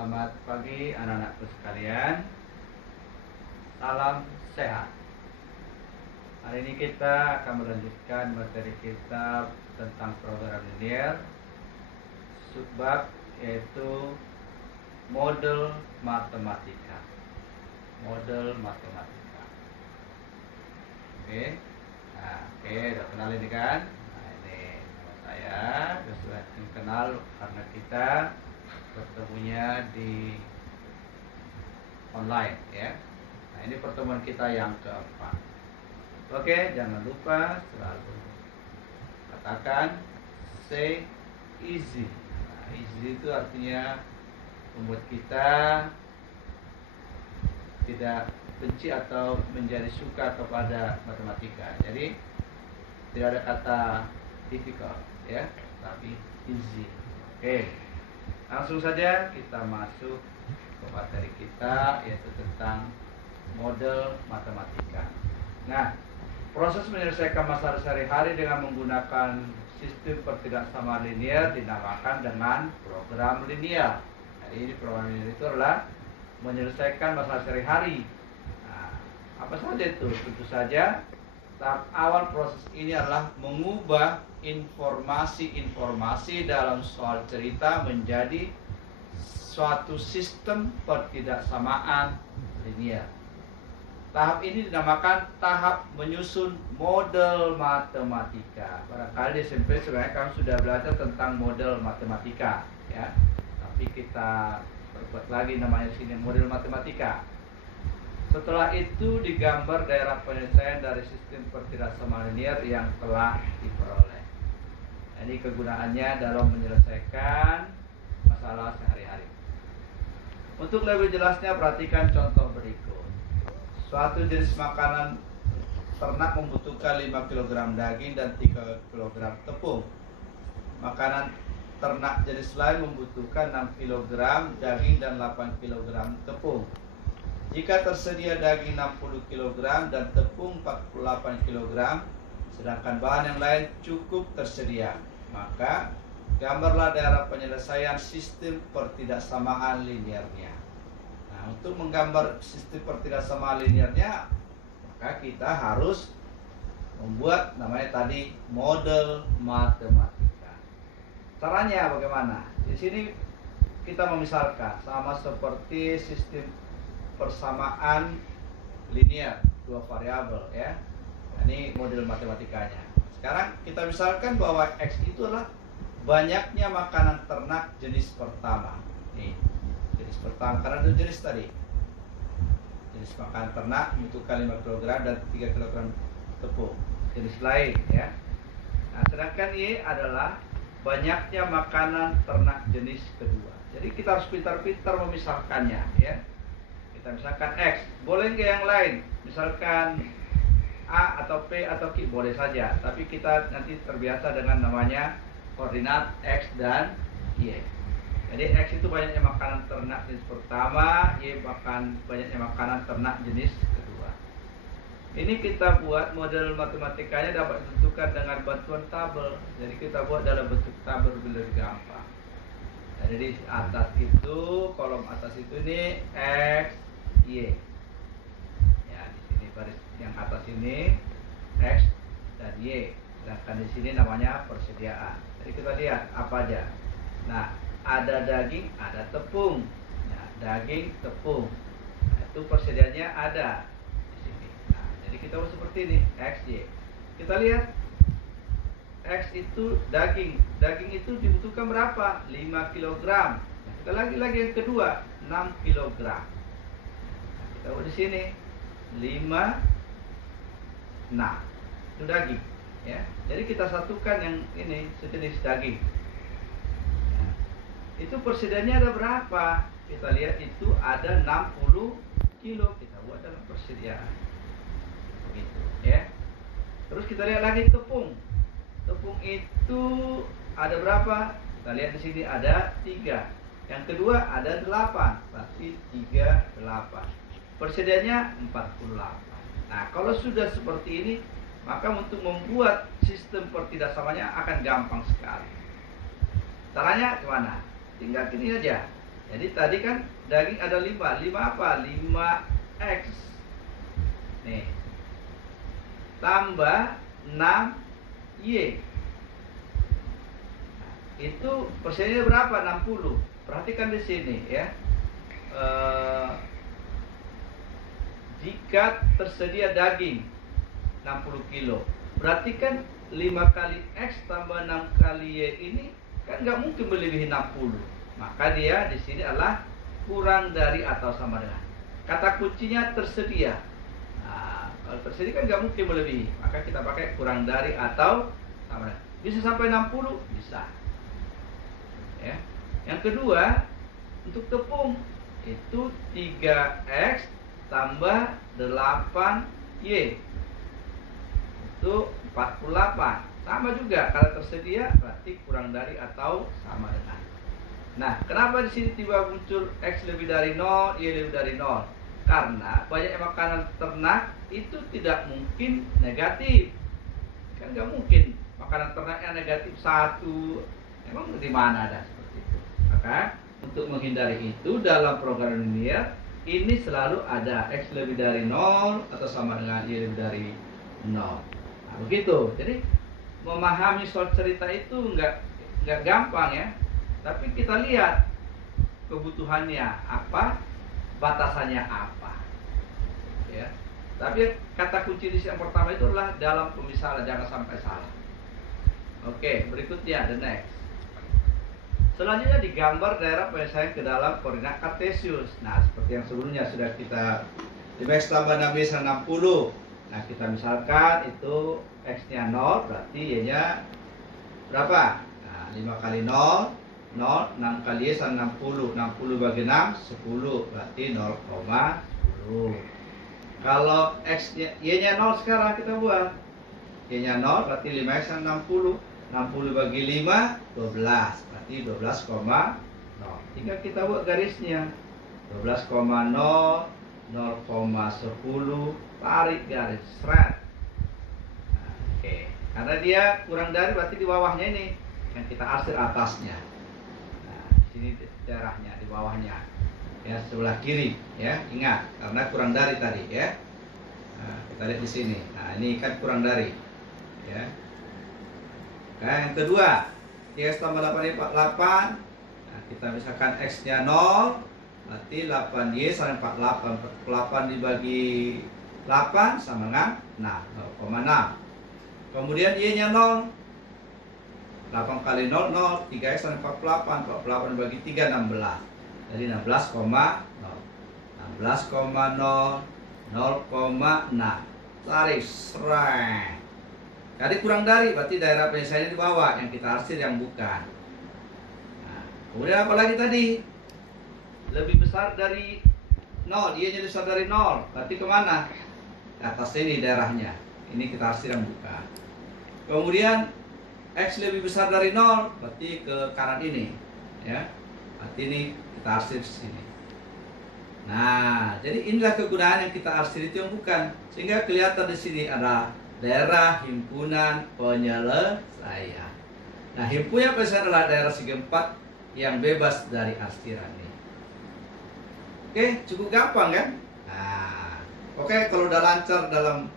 Selamat pagi anak-anakku sekalian. Salam sehat. Hari ini kita akan melanjutkan materi kita tentang program linear, subbab yaitu model matematika. Model matematika. Oke. Udah kenal ini kan? Nah, ini nama saya, sudah kenal karena kita bertemunya di online ya. Nah, ini pertemuan kita yang keempat. Oke, jangan lupa selalu katakan say easy. Nah, easy itu artinya membuat kita tidak benci atau menjadi suka kepada matematika. Jadi tidak ada kata difficult ya, tapi easy. Oke. Langsung saja kita masuk ke materi kita, yaitu tentang model matematika. Nah, proses menyelesaikan masalah sehari-hari dengan menggunakan sistem pertidaksamaan linear dinamakan dengan program linear. Jadi ini program linear itu adalah menyelesaikan masalah sehari-hari. Nah, apa saja itu? Tentu saja tahap awal proses ini adalah mengubah informasi-informasi dalam soal cerita menjadi suatu sistem pertidaksamaan linear. Tahap ini dinamakan tahap menyusun model matematika. Barangkali di SMP sebenarnya kamu sudah belajar tentang model matematika, ya. Tapi kita perbuat lagi namanya sini model matematika. Setelah itu digambar daerah penyelesaian dari sistem pertidaksamaan linear yang telah diperoleh. Ini kegunaannya dalam menyelesaikan masalah sehari-hari. Untuk lebih jelasnya perhatikan contoh berikut. Suatu jenis makanan ternak membutuhkan 5 kg daging dan 3 kg tepung. Makanan ternak jenis lain membutuhkan 6 kg daging dan 8 kg tepung. Jika tersedia daging 60 kg dan tepung 48 kg, sedangkan bahan yang lain cukup tersedia, maka gambarlah daerah penyelesaian sistem pertidaksamaan linearnya. Nah, untuk menggambar sistem pertidaksamaan linearnya, maka kita harus membuat namanya tadi model matematika. Caranya bagaimana? Di sini kita memisalkan sama seperti sistem persamaan linear dua variabel ya. Nah, ini model matematikanya. Sekarang kita misalkan bahwa X itu adalah banyaknya makanan ternak jenis pertama. Nih, jenis pertama karena ada jenis tadi. Jenis makanan ternak membutuhkan 5 kg dan 3 kg tepung. Jenis lain ya. Nah, sedangkan Y adalah banyaknya makanan ternak jenis kedua. Jadi kita harus pintar-pintar memisahkannya ya. Kita misalkan X, boleh nggak yang lain? Misalkan A atau P atau Q, boleh saja. Tapi kita nanti terbiasa dengan namanya koordinat X dan Y. Jadi X itu banyaknya makanan ternak jenis pertama, Y banyaknya makanan ternak jenis kedua. Ini kita buat model matematikanya dapat ditentukan dengan bantuan tabel. Jadi kita buat dalam bentuk tabel lebih gampang. Jadi di atas itu, kolom atas itu ini X, Y. Ya, di sini baris yang atas ini X dan Y. Sedangkan di sini namanya persediaan. Jadi kita lihat apa aja. Nah, ada daging, ada tepung. Nah, daging, tepung. Nah, itu persediaannya ada di sini. Nah, jadi kita buat seperti ini, X, Y. Kita lihat X itu daging. Daging itu dibutuhkan berapa? 5 kg. Nah, kita lagi yang kedua, 6 kg. Nah, kita buat di sini 5 nah, itu daging ya. Jadi kita satukan yang ini sejenis daging. Nah, itu persediaannya ada berapa? Kita lihat itu ada 60 kilo. Kita buat dalam persediaan. Begitu ya. Terus kita lihat lagi tepung. Tepung itu ada berapa? Kita lihat di sini ada 3. Yang kedua ada 8. Berarti 38. Persediaannya 48. Nah, kalau sudah seperti ini, maka untuk membuat sistem pertidaksamanya akan gampang sekali. Caranya gimana? Tinggal gini aja. Jadi tadi kan daging ada 5. 5 apa? 5X. Nih. Tambah 6Y. Itu persennya berapa? 60. Perhatikan di sini ya. Jika tersedia daging 60 kilo, berarti kan 5 kali X tambah 6 kali Y ini kan nggak mungkin melebihi 60. Maka dia di sini adalah kurang dari atau sama dengan. Kata kuncinya tersedia. Nah, kalau tersedia kan nggak mungkin melebihi, maka kita pakai kurang dari atau sama dengan. Bisa sampai 60? Bisa. Ya. Yang kedua, untuk tepung itu 3X tambah 8Y itu 48. Sama juga, kalau tersedia berarti kurang dari atau sama dengan. Nah, kenapa di sini tiba muncul X lebih dari 0, Y lebih dari 0? Karena banyak makanan ternak itu tidak mungkin negatif. Kan nggak mungkin makanan ternaknya negatif 1. Emang di mana ada seperti itu? Maka untuk menghindari itu dalam program linear ini selalu ada X lebih dari 0 atau sama dengan Y lebih dari 0. Nah, begitu. Jadi memahami soal cerita itu nggak gampang ya. Tapi kita lihat kebutuhannya apa, batasannya apa. Ya. Tapi kata kunci di yang pertama itu adalah dalam pemisahan, jangan sampai salah. Oke, berikutnya the next. Selanjutnya digambar daerah penyelesaian ke dalam koordinat kartesius. Nah, seperti yang sebelumnya sudah kita 5x tambah 6y sama 60. Nah, kita misalkan itu x-nya 0, berarti y-nya berapa? Nah, 5 kali 0, 0, 6 kali y sama 60. 60 bagi 6, 10, berarti 0,10. Kalau x-nya, y-nya 0 sekarang kita buat. Y-nya 0, berarti 5x sama 60. 60 bagi 5, 12. Berarti 12,0. Tinggal kita buat garisnya. 12,0, 0,10, tarik garis, seret. Nah, oke. Karena dia kurang dari, berarti di bawahnya ini yang kita arsir atasnya. Nah, sini daerahnya di bawahnya. Ya, sebelah kiri, ya. Ingat, karena kurang dari tadi, ya. Nah, kita lihat di sini. Nah, ini kan kurang dari, ya. Nah, yang kedua, 3x tambah 8y 48. Nah, kita misalkan x-nya 0, berarti 8y sama 48. 48 dibagi 8 sama dengan 0,6. Kemudian y-nya 0. 8 kali 0, 0. 3x sama 48. 48 dibagi 3, 16. Jadi 16,0. 16,0, 0,6. Tarik, seret. Tadi kurang dari, berarti daerah penyelesaiannya di bawah, yang kita arsir yang bukan. Nah, kemudian apa lagi tadi? Lebih besar dari 0, dia jadi besar dari 0, berarti kemana? Ke atas ini daerahnya, ini kita arsir yang bukan. Kemudian X lebih besar dari 0, berarti ke kanan ini, ya. Berarti ini kita arsir sini. Nah, jadi inilah kegunaan yang kita arsir itu yang bukan, sehingga kelihatan di sini ada daerah himpunan penyelesaian. Nah, himpunan penyelesaian adalah daerah segi 4 yang bebas dari arsiran ini. Oke, cukup gampang kan? Nah, oke, kalau udah lancar dalam